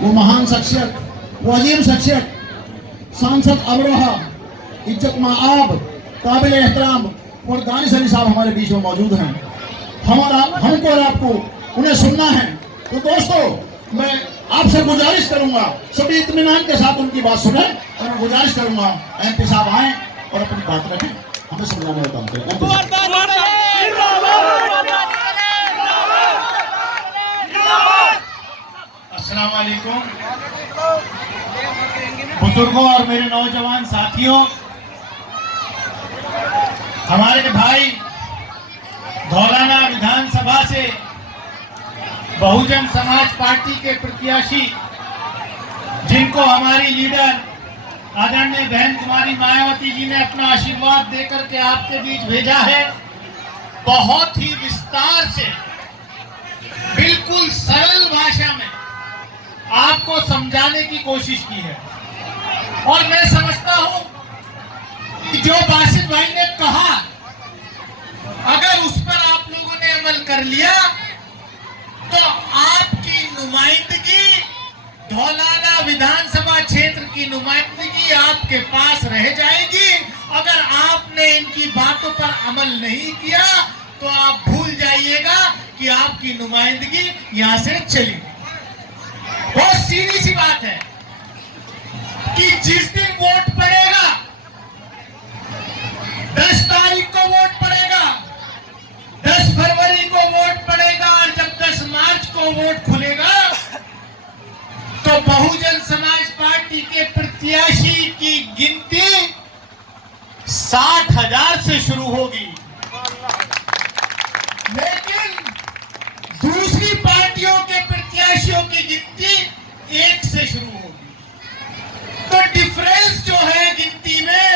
वो महान शख्सियत, वो अजीम शख्सियत सांसद अमरोहा इज्जत माआब काबिल एहतराम और दानिश अली साहब हमारे बीच में मौजूद हैं। हमको और आपको उन्हें सुनना है। तो दोस्तों, मैं आपसे गुजारिश करूंगा सभी इत्मीनान के साथ उनकी बात सुने, और मैं गुजारिश करूंगा MP साहब आए और अपनी बात रखें, हमें समझाने का काम करें। अस्सलाम वालेकुम बुजुर्गों और मेरे नौजवान साथियों, हमारे भाई धौलाना विधानसभा से बहुजन समाज पार्टी के प्रत्याशी, जिनको हमारी लीडर आदरणीय बहन कुमारी मायावती जी ने अपना आशीर्वाद देकर के आपके बीच भेजा है, बहुत ही विस्तार से बिल्कुल सरल भाषा में आपको समझाने की कोशिश की है। और मैं समझता हूं कि जो बासित भाई ने कहा, अगर उस पर आप लोगों ने अमल कर लिया तो आपकी नुमाइंदगी, धौलाना विधानसभा क्षेत्र की नुमाइंदगी आपके पास रह जाएगी। अगर आपने इनकी बातों पर अमल नहीं किया तो आप भूल जाइएगा कि आपकी नुमाइंदगी यहां से चली। बहुत सीधी सी बात है कि जिस दिन वोट पड़ेगा, 10 तारीख को वोट पड़ेगा, 10 फरवरी को वोट पड़ेगा, और जब 10 मार्च को वोट खुलेगा तो बहुजन समाज पार्टी के प्रत्याशी की गिनती 60,000 से शुरू होगी, लेकिन दूसरी पार्टियों के प्रत्याशियों की गिनती 1 से शुरू होगी। तो डिफरेंस जो है गिनती में,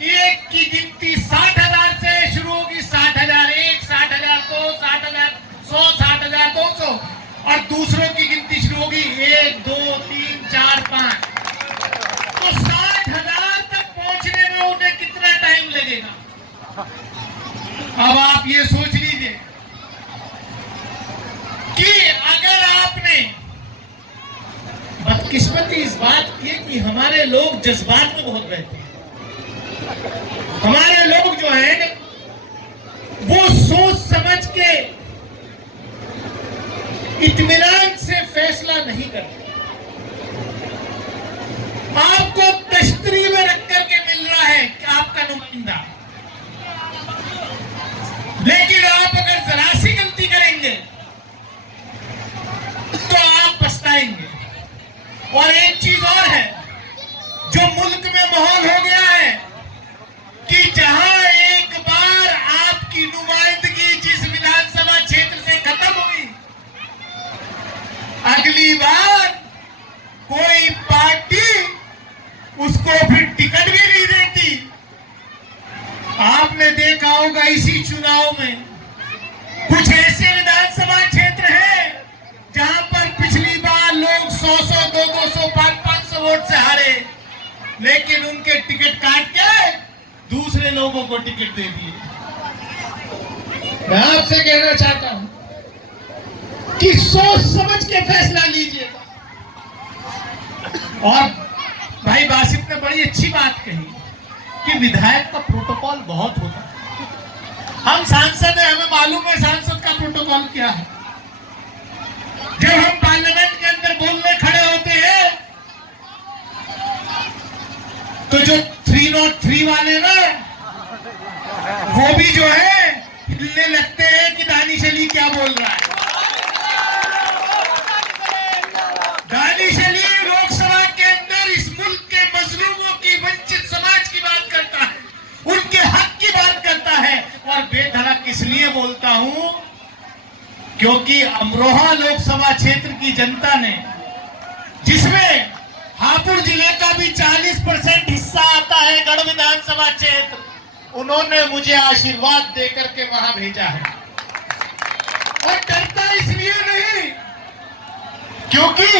एक की गिनती 60,000 से शुरू होगी, 60,001, 60,002, 60,100, 60,200, और दूसरों की गिनती शुरू होगी 1, 2, 3, 4, 5। तो 60,000 तक पहुंचने में उन्हें कितना टाइम लगेगा? अब आप ये सोच लीजिए कि अगर आपने, बदकिस्मती इस बात की कि हमारे लोग जज्बात में बहुत रहते हैं। हमारे लोग जो है वो सोच समझ के इत्मीनान से फैसला नहीं करते। आपको तश्तरी में रख करके मिल रहा है कि आपका नुमाइंदा, लेकिन आप अगर जरा सी गलती करेंगे तो आप पछताएंगे। और एक चीज और है, जो मुल्क में माहौल हो गया है कि जहां एक बार आपकी नुमाइंदगी जिस विधानसभा क्षेत्र से खत्म हुई, अगली बार कोई पार्टी उसको फिर टिकट भी नहीं देती। आपने देखा होगा इसी चुनाव में कुछ ऐसे विधानसभा क्षेत्र हैं जहां पर पिछली बार लोग 100-100, 200-200, 500-500 वोट से हारे, लेकिन उनके टिकट काट के दूसरे लोगों को टिकट दे दिए। मैं आपसे कहना चाहता हूं कि सोच समझ के फैसला लीजिएगा। और भाई बासित ने बड़ी अच्छी बात कही कि विधायक का प्रोटोकॉल बहुत होता है। हम सांसद हैं, हमें मालूम है सांसद का प्रोटोकॉल क्या है। जब हम पार्लियामेंट के अंदर बोलने खड़े होते हैं तो जो 303 वाले ना, वो भी जो है हिलने लगते हैं कि दानिश अली क्या बोल रहा है। दानिश अली लोकसभा के अंदर इस मुल्क के मजलूमों की, वंचित समाज की बात करता है, उनके हक की बात करता है। और बेधड़क इसलिए बोलता हूं क्योंकि अमरोहा लोकसभा क्षेत्र की जनता ने, जिसमें हापुड़ जिले का भी 40% हिस्सा आता है, गढ़ विधानसभा क्षेत्र, उन्होंने मुझे आशीर्वाद देकर के वहां भेजा है। और डरता इसलिए नहीं क्योंकि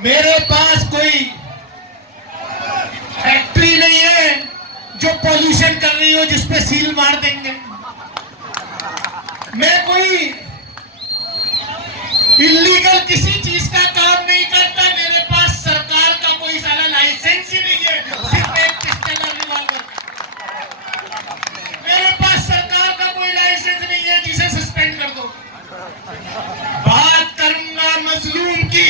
मेरे पास कोई फैक्ट्री नहीं है जो पॉल्यूशन कर रही हो जिस पे सील मार देंगे। मैं कोई इल्लीगल किसी चीज का काम नहीं करता। की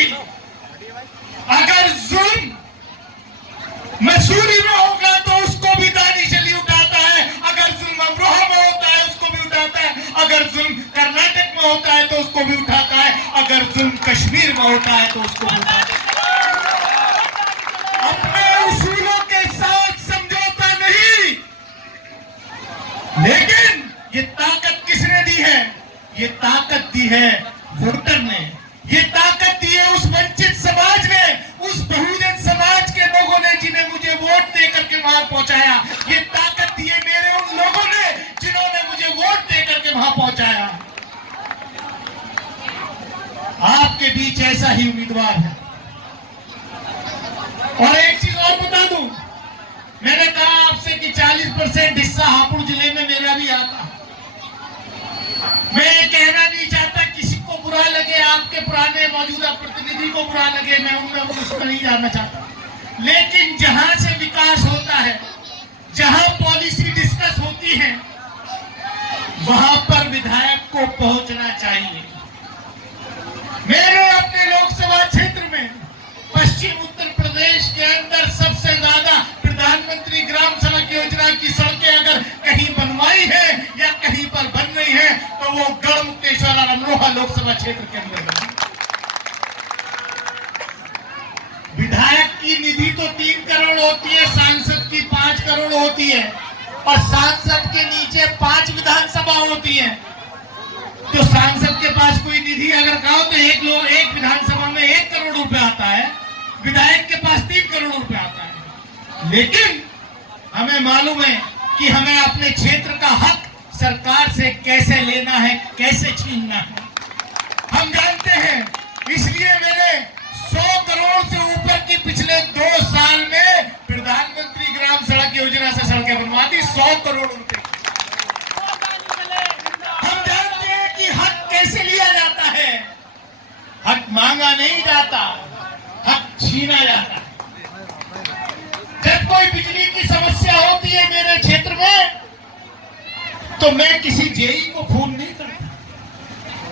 अगर जुल्म मसूरी में होगा तो उसको भी दानिश अली उठाता है, अगर जुल्म अमरोहा में होता है उसको भी उठाता है, अगर जुल्म कर्नाटक में होता है तो उसको भी उठाता है, अगर जुल्म कश्मीर में होता है तो उसको भी उठाता है। अपने उसूलों के साथ समझौता नहीं। लेकिन ये ताकत किसने दी है? ये ताकत दी है वोटर ने, ये ताकत दी है उस वंचित समाज ने, उस बहुजन समाज के लोगों ने जिन्हें मुझे वोट देकर के वहां पहुंचाया। ये ताकत दी है मेरे उन लोगों ने जिन्होंने मुझे वोट देकर के वहां पहुंचाया। आपके बीच ऐसा ही उम्मीदवार है। और एक चीज और बता दूं, मैंने कहा आपसे कि 40% हिस्सा हापुड़ जिले में मेरा भी आता। मैं ये कहना नहीं चाहता किसी को बुरा लगे, आपके पुराने मौजूदा प्रतिनिधि को बुरा लगे, मैं उनमें उस पर नहीं जाना चाहता। लेकिन जहां से विकास होता है, जहां पॉलिसी डिस्कस होती है, वहां पर विधायक को पहुंचना चाहिए। मेरे अपने लोकसभा क्षेत्र में पश्चिम उत्तर प्रदेश के अंदर सबसे ज्यादा प्रधानमंत्री ग्राम सड़क योजना की सड़कें अगर कहीं बनवाई है या कहीं पर बन रही है तो वो गढ़मुक्तेश्वर और अमरोहा लोकसभा क्षेत्र के अंदर है। विधायक की निधि तो 3 करोड़ होती है, सांसद की 5 करोड़ होती है, और सांसद के नीचे 5 विधानसभा होती है। तो सांसद के पास कोई निधि अगर कहो तो एक विधानसभा में 1 करोड़ रुपए आता है, विधायक के पास 3 करोड़ रुपए आता है। लेकिन हमें मालूम है कि हमें अपने क्षेत्र का हक सरकार से कैसे लेना है, कैसे छीनना है, हम जानते हैं। इसलिए मैंने 100 करोड़ से ऊपर की पिछले 2 साल में प्रधानमंत्री ग्राम सड़क योजना से सड़कें बनवा दी, 100 करोड़ रुपए। हम जानते हैं कि हक कैसे लिया जाता है। हक मांगा नहीं जाता, हक छीना जाता है। जब कोई बिजली की समस्या होती है मेरे क्षेत्र में तो मैं किसी जेई को फोन नहीं करता।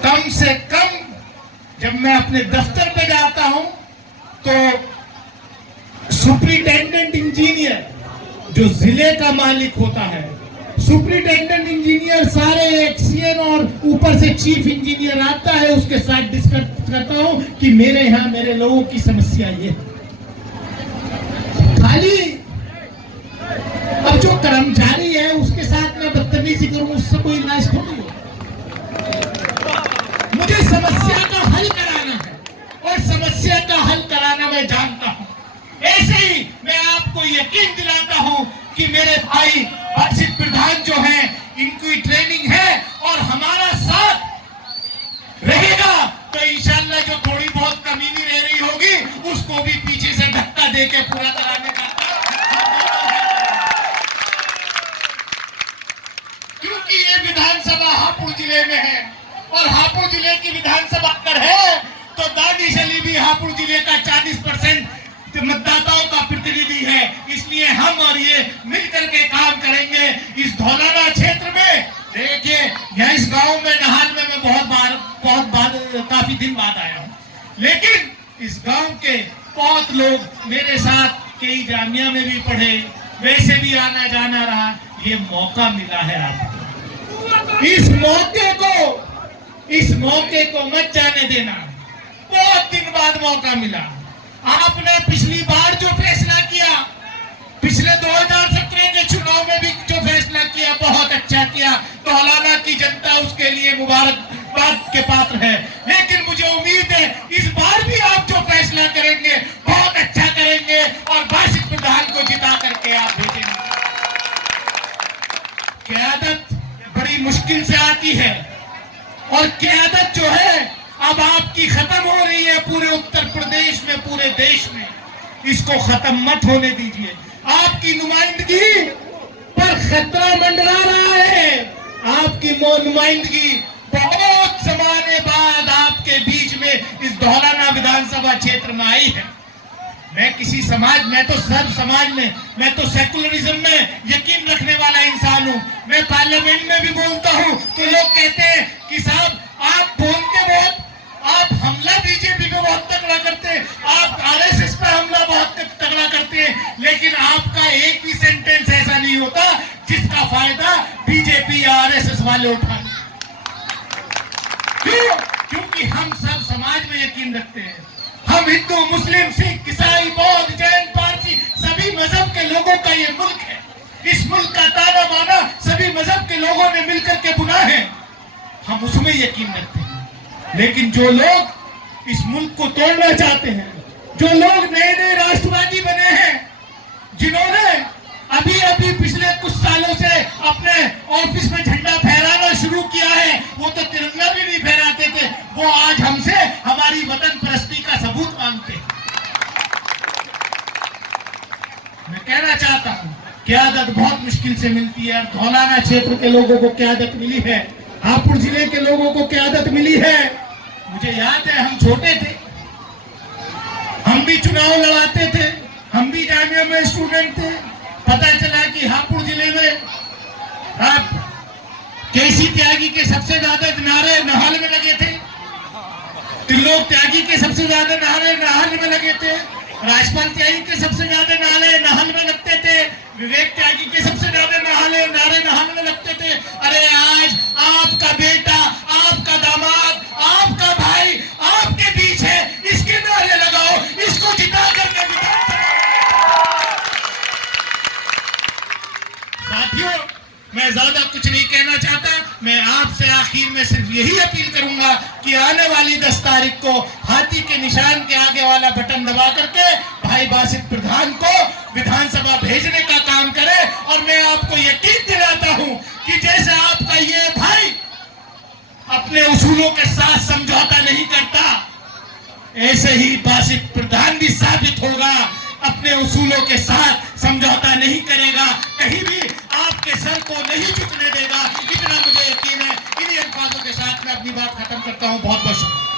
कम से कम जब मैं अपने दफ्तर पे जाता हूं तो सुपरिटेंडेंट इंजीनियर जो जिले का मालिक होता है, सुपरिटेंडेंट इंजीनियर सारे एक्सीएन और ऊपर से चीफ इंजीनियर आता है, उसके साथ डिस्कस करता हूं कि मेरे यहाँ मेरे लोगों की समस्या ये। खाली अब जो कर्मचारी है उसके साथ मैं बदतमीजी करूं, उससे कोई इलाज थोड़ी हो। मुझे समस्या का हल कराना है और समस्या का हल कराना मैं जानता हूं। ऐसे ही मैं आपको यकीन दिलाता हूं कि मेरे भाई हर्षित प्रधान जो हैं, इनकी ट्रेनिंग है और हमारा साथ रहेगा तो इंशाल्लाह जो थोड़ी बहुत कमी भी रह रही होगी उसको भी पीछे से धक्का देके पूरा कराने का। क्योंकि ये विधानसभा हापुड़ जिले में है और हापुड़ जिले की विधानसभा अगर है तो दानिश अली भी हापुड़ जिले का 40% मतदाताओं का प्रतिनिधि है। इसलिए हम और ये मिलकर के काम करेंगे। इस धौलाना क्षेत्र में देखिए, यहाँ इस गांव में नहाल में मैं बहुत बार काफी दिन बाद आया हूँ, लेकिन इस गांव के बहुत लोग मेरे साथ कई जामिया में भी पढ़े, वैसे भी आना जाना रहा। ये मौका मिला है आपको, इस मौके को मत जाने देना। बहुत दिन बाद मौका मिला। आपने पिछली बार जो फैसला किया, पिछले 2017 के चुनाव में भी जो फैसला किया, बहुत अच्छा किया। धौलाना की जनता उसके लिए मुबारकबाद के पात्र है। लेकिन मुझे उम्मीद है इस बार भी आप जो फैसला करेंगे बहुत अच्छा करेंगे और बासित प्रधान को जिता करके आप भेजेंगे। क़यादत बड़ी मुश्किल से आती है और क़यादत जो है अब आपकी खत्म हो रही है पूरे उत्तर प्रदेश में, पूरे देश में। इसको खत्म मत होने दीजिए। आपकी नुमाइंदगी पर खतरा मंडरा रहा है। आपकी नुमाइंदगी बहुत जमाने बाद आपके बीच में इस धौलाना विधानसभा क्षेत्र में आई है। मैं किसी समाज, मैं तो सर्व समाज में, मैं तो सेकुलरिज्म में यकीन रखने वाला इंसान हूँ। मैं पार्लियामेंट में भी बोलता हूँ तो लोग कहते हैं कि साहब आप बोलते बहुत, आप हमला बीजेपी पे बहुत तक सवाल उठाने। क्यों? क्योंकि हम सब समाज में यकीन रखते हैं। हम हिंदू, मुस्लिम, सिख, ईसाई, बौद्ध, जैन, पारसी सभी मजहब के लोगों का ये मुल्क है। इस मुल्क का ताना बाना सभी मजहब के लोगों ने मिलकर के बुना है। हम उसमें यकीन रखते हैं। लेकिन जो लोग इस मुल्क को तोड़ना चाहते हैं, जो लोग नए नए राष्ट्रवादी बने हैं, जिन्होंने अभी अभी पिछले कुछ सालों से अपने ऑफिस में झंडा फहराना शुरू किया है, वो तो तिरंगा भी नहीं फहराते थे, वो आज हमसे हमारी वतन परस्ती का सबूत मांगते हैं। मैं कहना चाहता हूँ, क़यादत बहुत मुश्किल से मिलती है। धौलाना क्षेत्र के लोगों को क़यादत मिली है, हापुड़ जिले के लोगों को क़यादत मिली है। मुझे याद है, हम छोटे थे, हम भी चुनाव लड़ाते थे, हम भी जामिया में स्टूडेंट थे। पता चला कि हापुड़ जिले में अब केसी त्यागी के सबसे ज्यादा नारे नाहल में लगे थे, त्रिलोक त्यागी के सबसे ज्यादा नारे नाहल में लगे थे, राजपाल त्यागी के सबसे ज्यादा नारे नाहल में लगते थे, विवेक त्यागी के सबसे ज्यादा नारे नाहल में लगते थे। अरे आज आपका बेटा, आपका दामाद, आपका भाई आपके बीच है, इसके नारे लगाओ, इसको जिता करके साथियों, मैं ज्यादा कुछ नहीं कहना चाहता। मैं आपसे आखिर में सिर्फ यही अपील करूंगा कि आने वाली 10 तारीख को हाथी के निशान के आगे वाला बटन दबा करके भाई बासित प्रधान को विधानसभा भेजने का काम करें। और मैं आपको यकीन दिलाता हूं कि जैसे आपका ये भाई अपने उसूलों के साथ समझौता नहीं करता, ऐसे ही बासित प्रधान भी साबित होगा, अपने उसूलों के साथ समझौता नहीं करेगा, कहीं भी आपके सर को नहीं झुकने देगा। इतना मुझे यकीन है। इन्हीं अल्फाजों के साथ मैं अपनी बात खत्म करता हूं। बहुत बहुत शुक्रिया।